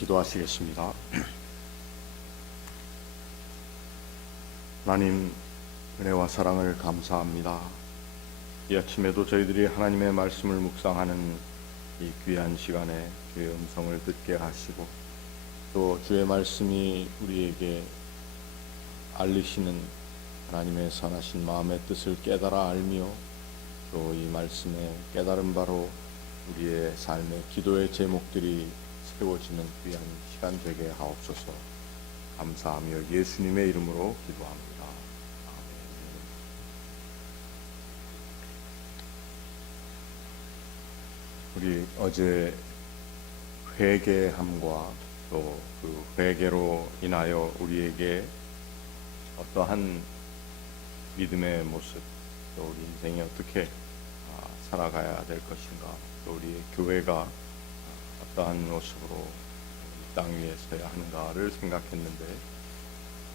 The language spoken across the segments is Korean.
기도하시겠습니다. 하나님, 은혜와 사랑을 감사합니다. 이 아침에도 저희들이 하나님의 말씀을 묵상하는 이 귀한 시간에 주의 음성을 듣게 하시고, 또 주의 말씀이 우리에게 알리시는 하나님의 선하신 마음의 뜻을 깨달아 알며, 또 이 말씀에 깨달은 바로 우리의 삶의 기도의 제목들이 세워지는 귀한 시간 되게 하옵소서. 감사하며 예수님의 이름으로 기도합니다. 아멘. 우리 어제 회개함과 또 그 회개로 인하여 우리에게 어떠한 믿음의 모습, 또 우리 인생이 어떻게 살아가야 될 것인가, 또 우리의 교회가 어떠한 모습으로 이 땅 위에 서야 하는가를 생각했는데,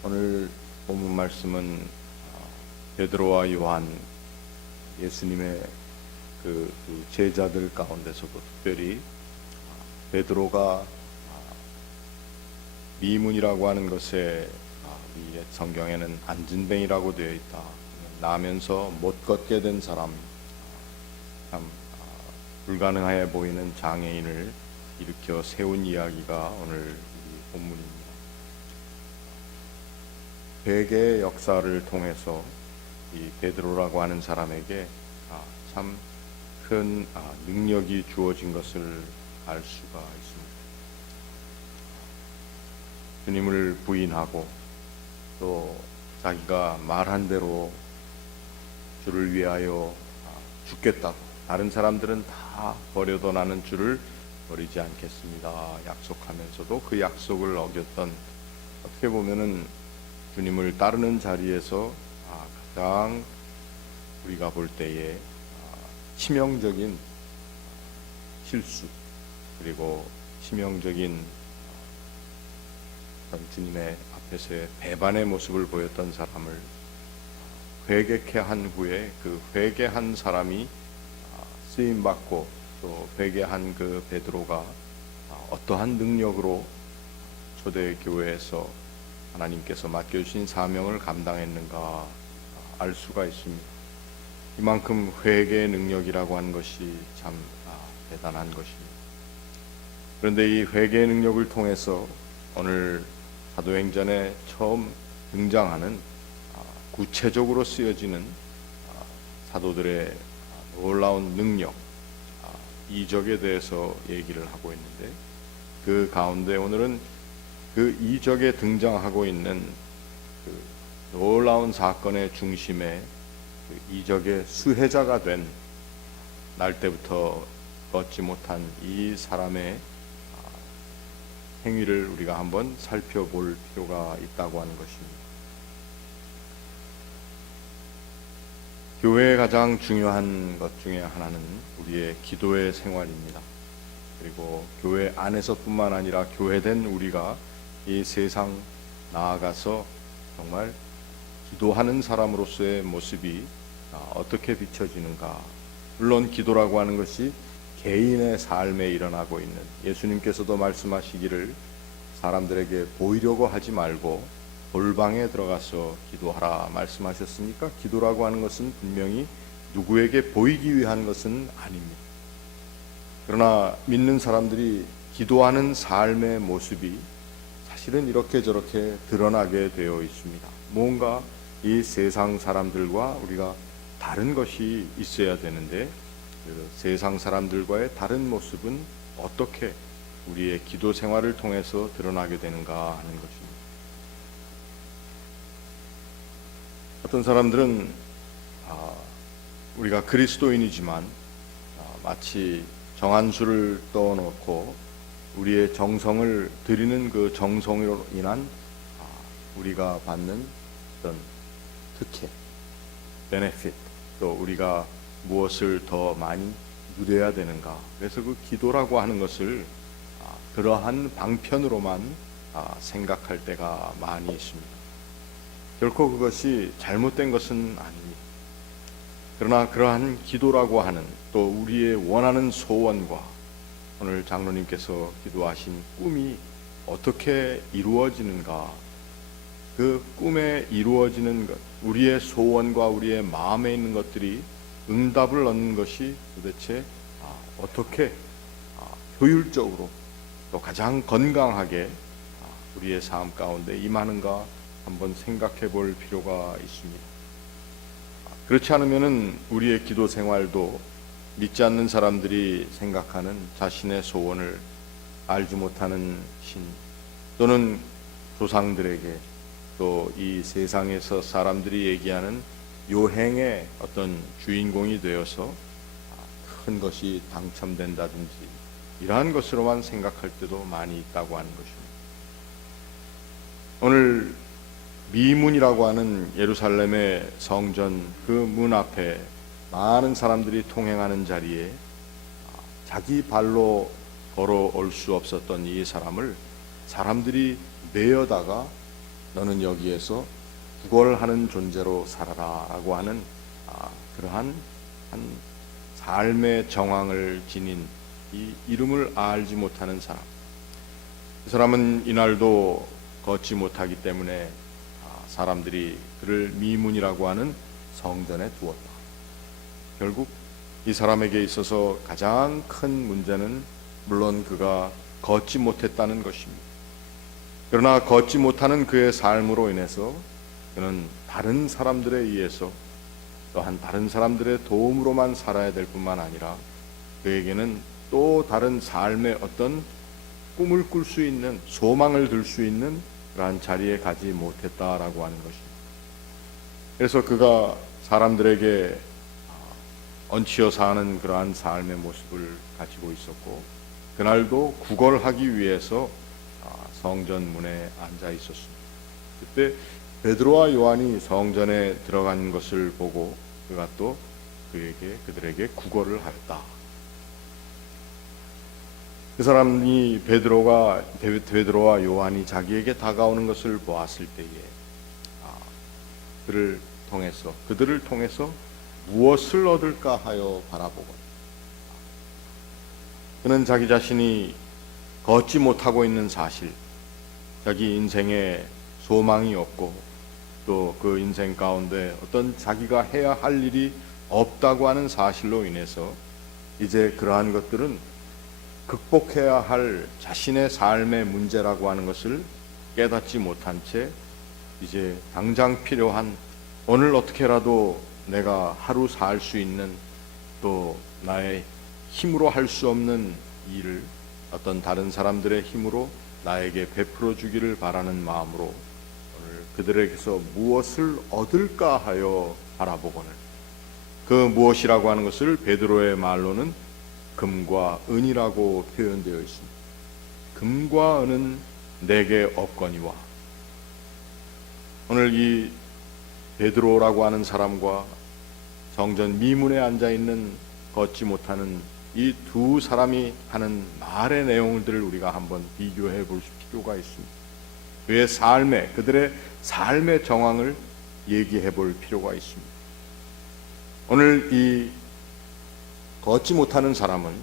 오늘 본문 말씀은 베드로와 요한, 예수님의 그 제자들 가운데서도 특별히 베드로가 미문이라고 하는 것에 우리 성경에는 안진뱅이라고 되어 있다. 나면서 못 걷게 된 사람, 참 불가능해 보이는 장애인을 일으켜 세운 이야기가 오늘 우리 본문입니다. 회개의 역사를 통해서 이 베드로라고 하는 사람에게 참 큰 능력이 주어진 것을 알 수가 있습니다. 주님을 부인하고 또 자기가 말한 대로 주를 위하여 죽겠다고, 다른 사람들은 다 버려도 나는 주를 버리지 않겠습니다 약속하면서도 그 약속을 어겼던, 어떻게 보면은 주님을 따르는 자리에서 가장 우리가 볼 때에 치명적인 실수, 그리고 치명적인 주님의 앞에서의 배반의 모습을 보였던 사람을 회개케 한 후에 그 회개한 사람이 쓰임받고, 또 회개한 그 베드로가 어떠한 능력으로 초대교회에서 하나님께서 맡겨주신 사명을 감당했는가 알 수가 있습니다. 이만큼 회개의 능력이라고 하는 것이 참 대단한 것입니다. 그런데 이 회개의 능력을 통해서 오늘 사도행전에 처음 등장하는 구체적으로 쓰여지는 사도들의 놀라운 능력, 이적에 대해서 얘기를 하고 있는데, 그 가운데 오늘은 그 이적에 등장하고 있는 그 놀라운 사건의 중심에 그 이적의 수혜자가 된 날 때부터 걷지 못한 이 사람의 행위를 우리가 한번 살펴볼 필요가 있다고 하는 것입니다. 교회의 가장 중요한 것 중에 하나는 우리의 기도의 생활입니다. 그리고 교회 안에서뿐만 아니라 교회된 우리가 이 세상 나아가서 정말 기도하는 사람으로서의 모습이 어떻게 비춰지는가. 물론 기도라고 하는 것이 개인의 삶에 일어나고 있는, 예수님께서도 말씀하시기를 사람들에게 보이려고 하지 말고 돌방에 들어가서 기도하라 말씀하셨으니까, 기도라고 하는 것은 분명히 누구에게 보이기 위한 것은 아닙니다. 그러나 믿는 사람들이 기도하는 삶의 모습이 사실은 이렇게 저렇게 드러나게 되어 있습니다. 뭔가 이 세상 사람들과 우리가 다른 것이 있어야 되는데, 그 세상 사람들과의 다른 모습은 어떻게 우리의 기도 생활을 통해서 드러나게 되는가 하는 것입니다. 어떤 사람들은 우리가 그리스도인이지만 마치 정한 수를 떠놓고 우리의 정성을 드리는 그 정성으로 인한 우리가 받는 어떤 특혜, 베네핏, 또 우리가 무엇을 더 많이 누려야 되는가, 그래서 그 기도라고 하는 것을 그러한 방편으로만 생각할 때가 많이 있습니다. 결코 그것이 잘못된 것은 아닙니다. 그러나 그러한 기도라고 하는, 또 우리의 원하는 소원과 오늘 장로님께서 기도하신 꿈이 어떻게 이루어지는가? 그 꿈에 이루어지는 것, 우리의 소원과 우리의 마음에 있는 것들이 응답을 얻는 것이 도대체 어떻게 효율적으로 또 가장 건강하게 우리의 삶 가운데 임하는가 한번 생각해 볼 필요가 있습니다. 그렇지 않으면은 우리의 기도 생활도 믿지 않는 사람들이 생각하는 자신의 소원을 알지 못하는 신 또는 조상들에게 또 이 세상에서 사람들이 얘기하는 요행의 어떤 주인공이 되어서 큰 것이 당첨된다든지 이러한 것으로만 생각할 때도 많이 있다고 하는 것입니다. 오늘 미문이라고 하는 예루살렘의 성전 그 문 앞에 많은 사람들이 통행하는 자리에 자기 발로 걸어올 수 없었던 이 사람을 사람들이 내어다가 너는 여기에서 구걸하는 존재로 살아라 라고 하는 그러한 한 삶의 정황을 지닌 이 이름을 알지 못하는 사람, 그 사람은 이날도 걷지 못하기 때문에 사람들이 그를 미문이라고 하는 성전에 두었다. 결국 이 사람에게 있어서 가장 큰 문제는 물론 그가 걷지 못했다는 것입니다. 그러나 걷지 못하는 그의 삶으로 인해서 그는 다른 사람들에 의해서 또한 다른 사람들의 도움으로만 살아야 될 뿐만 아니라 그에게는 또 다른 삶의 어떤 꿈을 꿀 수 있는, 소망을 들 수 있는 그러한 자리에 가지 못했다라고 하는 것입니다. 그래서 그가 사람들에게 얹히어 사는 그러한 삶의 모습을 가지고 있었고, 그날도 구걸하기 위해서 성전 문에 앉아 있었습니다. 그때 베드로와 요한이 성전에 들어간 것을 보고 그가 또 그들에게 구걸을 하였다. 그 사람이 베드로와 요한이 자기에게 다가오는 것을 보았을 때에 그들을 통해서 무엇을 얻을까 하여 바라보고, 그는 자기 자신이 걷지 못하고 있는 사실, 자기 인생에 소망이 없고 또 그 인생 가운데 어떤 자기가 해야 할 일이 없다고 하는 사실로 인해서 이제 그러한 것들은 극복해야 할 자신의 삶의 문제라고 하는 것을 깨닫지 못한 채 이제 당장 필요한, 오늘 어떻게라도 내가 하루 살 수 있는, 또 나의 힘으로 할 수 없는 일을 어떤 다른 사람들의 힘으로 나에게 베풀어 주기를 바라는 마음으로 오늘 그들에게서 무엇을 얻을까 하여 바라보거늘, 그 무엇이라고 하는 것을 베드로의 말로는 금과 은이라고 표현되어 있습니다. 금과 은은 내게 없거니와. 오늘 이 베드로라고 하는 사람과 성전 미문에 앉아 있는 걷지 못하는 이 두 사람이 하는 말의 내용들을 우리가 한번 비교해 볼 필요가 있습니다. 그들의 삶의 정황을 얘기해 볼 필요가 있습니다. 오늘 이 걷지 못하는 사람은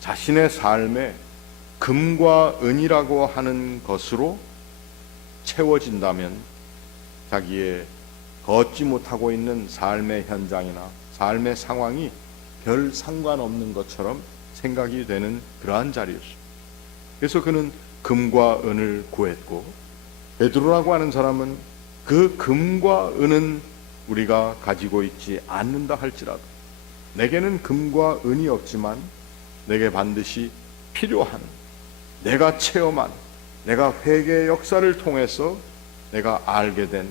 자신의 삶에 금과 은이라고 하는 것으로 채워진다면 자기의 걷지 못하고 있는 삶의 현장이나 삶의 상황이 별 상관없는 것처럼 생각이 되는 그러한 자리였습니다. 그래서 그는 금과 은을 구했고, 베드로라고 하는 사람은 그 금과 은은 우리가 가지고 있지 않는다 할지라도, 내게는 금과 은이 없지만 내게 반드시 필요한, 내가 체험한, 내가 회개의 역사를 통해서 내가 알게 된,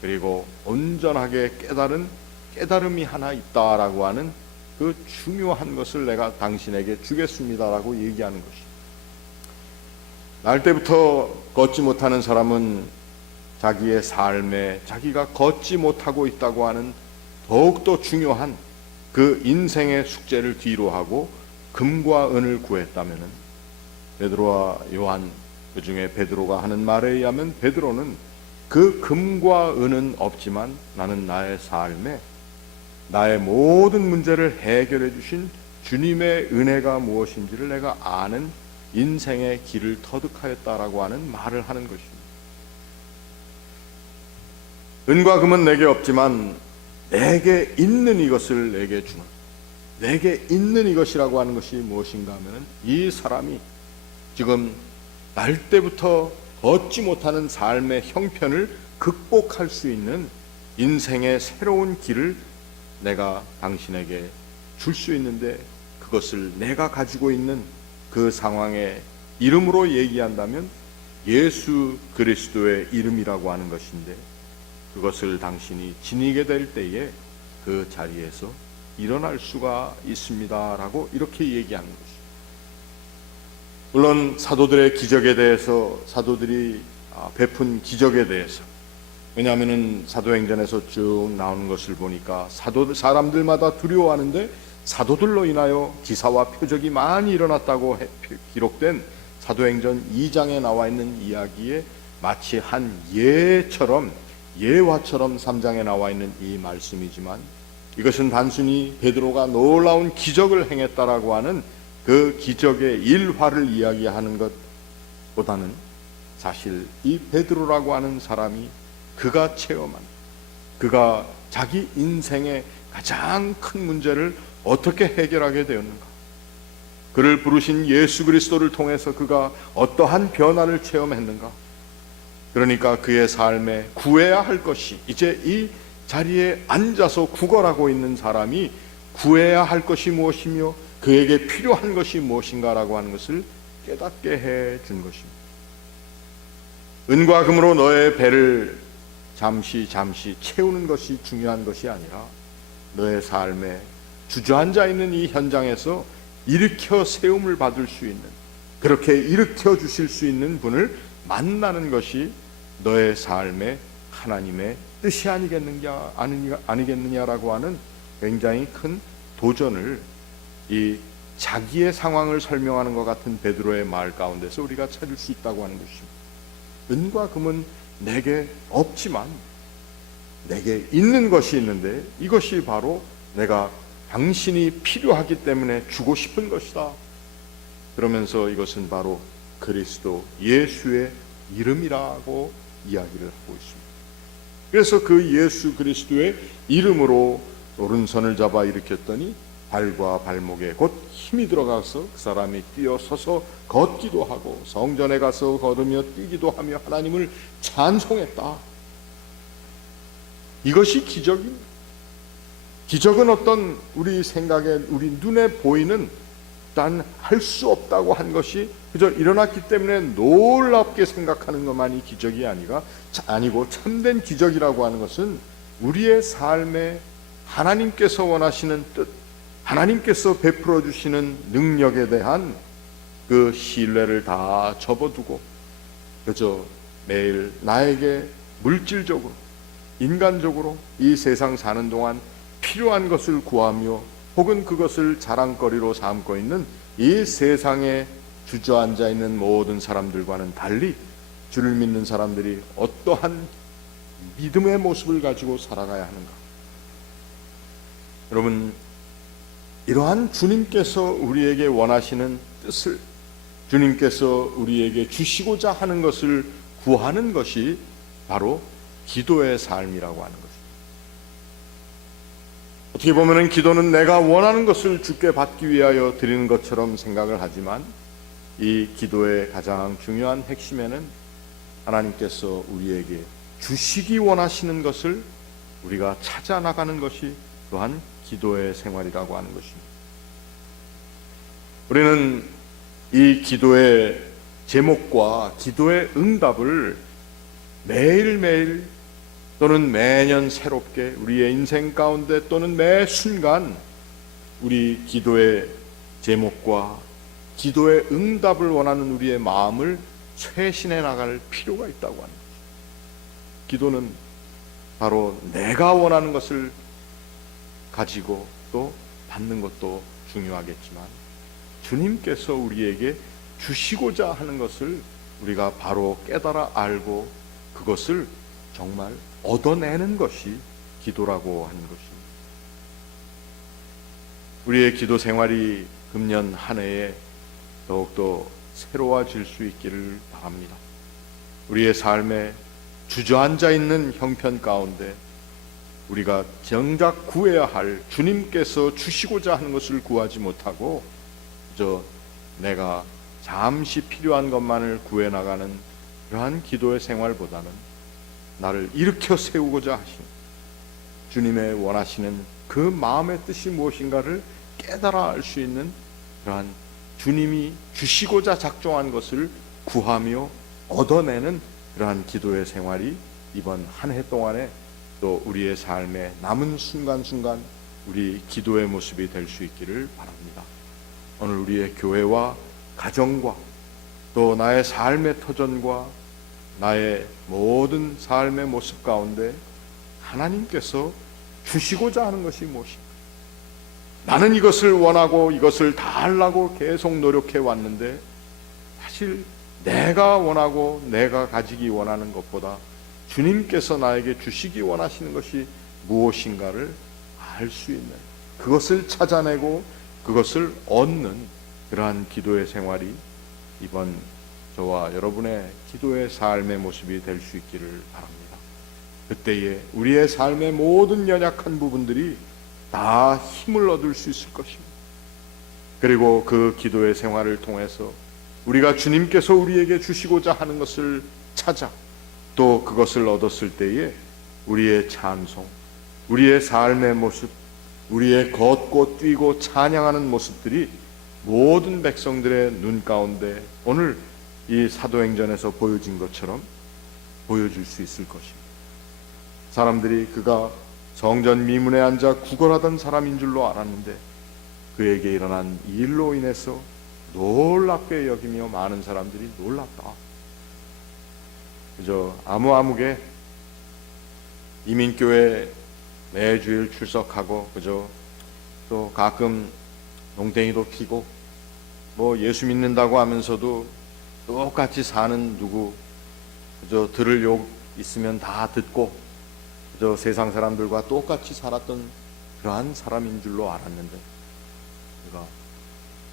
그리고 온전하게 깨달은 깨달음이 하나 있다라고 하는 그 중요한 것을 내가 당신에게 주겠습니다라고 얘기하는 것입니다. 날 때부터 걷지 못하는 사람은 자기의 삶에 자기가 걷지 못하고 있다고 하는 더욱더 중요한 그 인생의 숙제를 뒤로 하고 금과 은을 구했다면은, 베드로와 요한, 그 중에 베드로가 하는 말에 의하면 베드로는 그 금과 은은 없지만 나는 나의 삶에 나의 모든 문제를 해결해 주신 주님의 은혜가 무엇인지를 내가 아는 인생의 길을 터득하였다라고 하는 말을 하는 것입니다. 은과 금은 내게 없지만 내게 있는 이것을 내게 주는, 내게 있는 이것이라고 하는 것이 무엇인가 하면 이 사람이 지금 날 때부터 걷지 못하는 삶의 형편을 극복할 수 있는 인생의 새로운 길을 내가 당신에게 줄 수 있는데, 그것을 내가 가지고 있는 그 상황의 이름으로 얘기한다면 예수 그리스도의 이름이라고 하는 것인데, 그것을 당신이 지니게 될 때에 그 자리에서 일어날 수가 있습니다라고 이렇게 얘기하는 것입니다. 물론 사도들의 기적에 대해서, 사도들이 베푼 기적에 대해서, 왜냐하면 사도행전에서 쭉 나오는 것을 보니까 사람들마다 두려워하는데 사도들로 인하여 기사와 표적이 많이 일어났다고 기록된 사도행전 2장에 나와 있는 이야기에 마치 한 예화처럼 3장에 나와 있는 이 말씀이지만, 이것은 단순히 베드로가 놀라운 기적을 행했다라고 하는 그 기적의 일화를 이야기하는 것보다는 사실 이 베드로라고 하는 사람이 그가 체험한, 그가 자기 인생의 가장 큰 문제를 어떻게 해결하게 되었는가, 그를 부르신 예수 그리스도를 통해서 그가 어떠한 변화를 체험했는가, 그러니까 그의 삶에 구해야 할 것이, 이제 이 자리에 앉아서 구걸하고 있는 사람이 구해야 할 것이 무엇이며 그에게 필요한 것이 무엇인가라고 하는 것을 깨닫게 해준 것입니다. 은과 금으로 너의 배를 잠시 채우는 것이 중요한 것이 아니라, 너의 삶에 주저앉아 있는 이 현장에서 일으켜 세움을 받을 수 있는, 그렇게 일으켜 주실 수 있는 분을 만나는 것이 너의 삶에 하나님의 뜻이 아니겠느냐라고 하는 굉장히 큰 도전을, 이 자기의 상황을 설명하는 것 같은 베드로의 말 가운데서 우리가 찾을 수 있다고 하는 것입니다. 은과 금은 내게 없지만 내게 있는 것이 있는데, 이것이 바로 내가 당신이 필요하기 때문에 주고 싶은 것이다. 그러면서 이것은 바로 그리스도 예수의 이름이라고 이야기를 하고 있습니다. 그래서 그 예수 그리스도의 이름으로 오른손을 잡아 일으켰더니 발과 발목에 곧 힘이 들어가서 그 사람이 뛰어서서 걷기도 하고 성전에 가서 걸으며 뛰기도 하며 하나님을 찬송했다. 이것이 기적입니다. 기적은 어떤 우리 생각에, 우리 눈에 보이는 단 할 수 없다고 한 것이 그저 일어났기 때문에 놀랍게 생각하는 것만이 기적이 아니고, 참된 기적이라고 하는 것은 우리의 삶에 하나님께서 원하시는 뜻, 하나님께서 베풀어 주시는 능력에 대한 그 신뢰를 다 접어두고 그저 매일 나에게 물질적으로, 인간적으로 이 세상 사는 동안 필요한 것을 구하며 혹은 그것을 자랑거리로 삼고 있는 이 세상에 주저앉아 있는 모든 사람들과는 달리, 주를 믿는 사람들이 어떠한 믿음의 모습을 가지고 살아가야 하는가. 여러분, 이러한 주님께서 우리에게 원하시는 뜻을, 주님께서 우리에게 주시고자 하는 것을 구하는 것이 바로 기도의 삶이라고 하는 것입니다. 어떻게 보면 기도는 내가 원하는 것을 주께 받기 위하여 드리는 것처럼 생각을 하지만, 이 기도의 가장 중요한 핵심에는 하나님께서 우리에게 주시기 원하시는 것을 우리가 찾아 나가는 것이 또한 기도의 생활이라고 하는 것입니다. 우리는 이 기도의 제목과 기도의 응답을 매일매일 또는 매년 새롭게 우리의 인생 가운데 또는 매 순간 우리 기도의 제목과 기도의 응답을 원하는 우리의 마음을 쇄신해 나갈 필요가 있다고 하는 것입니다. 기도는 바로 내가 원하는 것을 가지고 또 받는 것도 중요하겠지만, 주님께서 우리에게 주시고자 하는 것을 우리가 바로 깨달아 알고 그것을 정말 얻어내는 것이 기도라고 하는 것입니다. 우리의 기도 생활이 금년 한 해에 더욱더 새로워질 수 있기를 바랍니다. 우리의 삶에 주저앉아 있는 형편 가운데 우리가 정작 구해야 할 주님께서 주시고자 하는 것을 구하지 못하고 그저 내가 잠시 필요한 것만을 구해 나가는 그러한 기도의 생활보다는 나를 일으켜 세우고자 하신 주님의 원하시는 그 마음의 뜻이 무엇인가를 깨달아 알 수 있는 그러한 주님이 주시고자 작정한 것을 구하며 얻어내는 그러한 기도의 생활이 이번 한 해 동안에 또 우리의 삶의 남은 순간순간 우리 기도의 모습이 될 수 있기를 바랍니다. 오늘 우리의 교회와 가정과 또 나의 삶의 터전과 나의 모든 삶의 모습 가운데 하나님께서 주시고자 하는 것이 무엇인가? 나는 이것을 원하고 이것을 다 하려고 계속 노력해 왔는데 사실 내가 원하고 내가 가지기 원하는 것보다 주님께서 나에게 주시기 원하시는 것이 무엇인가를 알 수 있는, 그것을 찾아내고 그것을 얻는 그러한 기도의 생활이 이번 저와 여러분의 기도의 삶의 모습이 될 수 있기를 바랍니다. 그때에 우리의 삶의 모든 연약한 부분들이 다 힘을 얻을 수 있을 것입니다. 그리고 그 기도의 생활을 통해서 우리가 주님께서 우리에게 주시고자 하는 것을 찾아 또 그것을 얻었을 때에 우리의 찬송, 우리의 삶의 모습, 우리의 걷고 뛰고 찬양하는 모습들이 모든 백성들의 눈 가운데 오늘 이 사도행전에서 보여진 것처럼 보여줄 수 있을 것입니다. 사람들이 그가 성전 미문에 앉아 구걸하던 사람인 줄로 알았는데 그에게 일어난 일로 인해서 놀랍게 여기며 많은 사람들이 놀랐다. 그저 아무개 이민교회 매주일 출석하고 그저 또 가끔 농땡이도 피고 뭐 예수 믿는다고 하면서도 똑같이 사는 누구 그저 들을 욕 있으면 다 듣고 그저 세상 사람들과 똑같이 살았던 그러한 사람인 줄로 알았는데 그가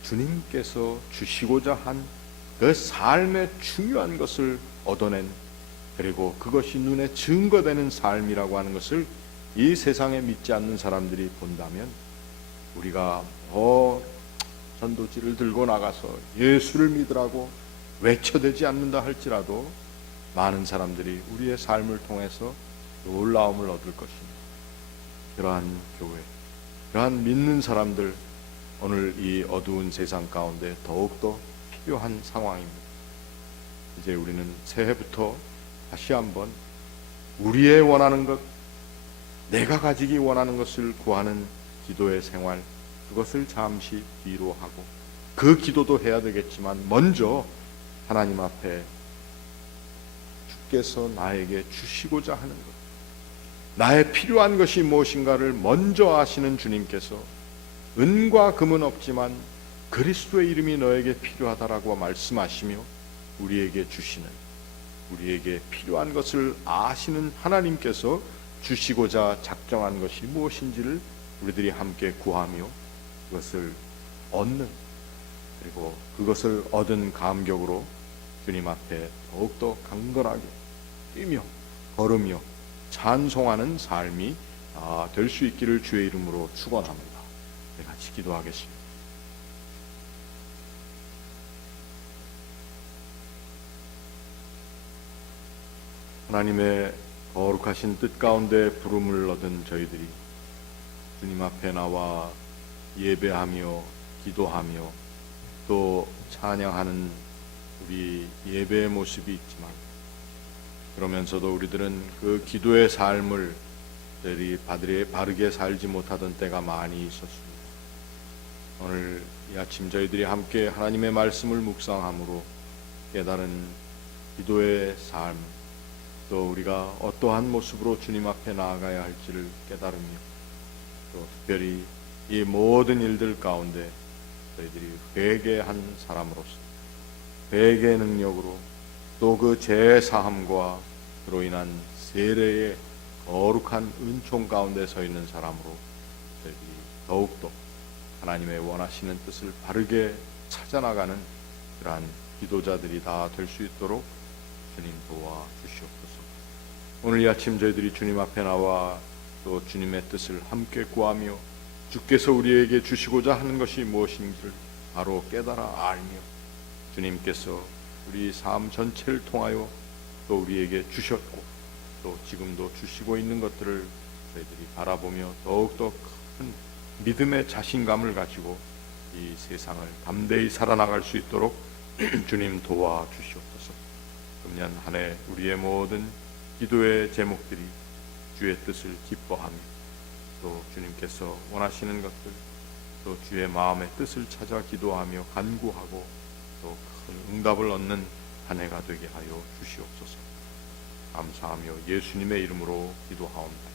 주님께서 주시고자 한 그 삶의 중요한 것을 얻어낸, 그리고 그것이 눈에 증거되는 삶이라고 하는 것을 이 세상에 믿지 않는 사람들이 본다면 우리가 전도지를 들고 나가서 예수를 믿으라고 외쳐대지 않는다 할지라도 많은 사람들이 우리의 삶을 통해서 놀라움을 얻을 것입니다. 그러한 교회, 그러한 믿는 사람들, 오늘 이 어두운 세상 가운데 더욱더 필요한 상황입니다. 이제 우리는 새해부터 다시 한번 우리의 원하는 것, 내가 가지기 원하는 것을 구하는 기도의 생활, 그것을 잠시 뒤로 하고 그 기도도 해야 되겠지만 먼저 하나님 앞에 주께서 나에게 주시고자 하는 것, 나의 필요한 것이 무엇인가를 먼저 아시는 주님께서 은과 금은 없지만 그리스도의 이름이 너에게 필요하다라고 말씀하시며 우리에게 주시는, 우리에게 필요한 것을 아시는 하나님께서 주시고자 작정한 것이 무엇인지를 우리들이 함께 구하며 그것을 얻는, 그리고 그것을 얻은 감격으로 주님 앞에 더욱더 강건하게 뛰며 걸으며 찬송하는 삶이 될 수 있기를 주의 이름으로 축원합니다. 같이 기도하겠습니다. 하나님의 거룩하신 뜻 가운데 부름을 얻은 저희들이 주님 앞에 나와 예배하며 기도하며 또 찬양하는 우리 예배의 모습이 있지만 그러면서도 우리들은 그 기도의 삶을 바르게 살지 못하던 때가 많이 있었습니다. 오늘 이 아침 저희들이 함께 하나님의 말씀을 묵상함으로 깨달은 기도의 삶, 또 우리가 어떠한 모습으로 주님 앞에 나아가야 할지를 깨달으며 또 특별히 이 모든 일들 가운데 저희들이 회개한 사람으로서 회개의 능력으로 또 그 죄사함과 그로 인한 세례의 거룩한 은총 가운데 서 있는 사람으로 저희들이 더욱더 하나님의 원하시는 뜻을 바르게 찾아나가는 그러한 기도자들이 다 될 수 있도록 주님 도와 주시옵소서. 오늘 이 아침 저희들이 주님 앞에 나와 또 주님의 뜻을 함께 구하며 주께서 우리에게 주시고자 하는 것이 무엇인지를 바로 깨달아 알며 주님께서 우리 삶 전체를 통하여 또 우리에게 주셨고 또 지금도 주시고 있는 것들을 저희들이 바라보며 더욱더 큰 믿음의 자신감을 가지고 이 세상을 담대히 살아나갈 수 있도록 주님 도와 주시옵소서. 금년 한 해 우리의 모든 기도의 제목들이 주의 뜻을 기뻐하며 또 주님께서 원하시는 것들 또 주의 마음의 뜻을 찾아 기도하며 간구하고 또 큰 응답을 얻는 한 해가 되게 하여 주시옵소서. 감사하며 예수님의 이름으로 기도하옵나이다.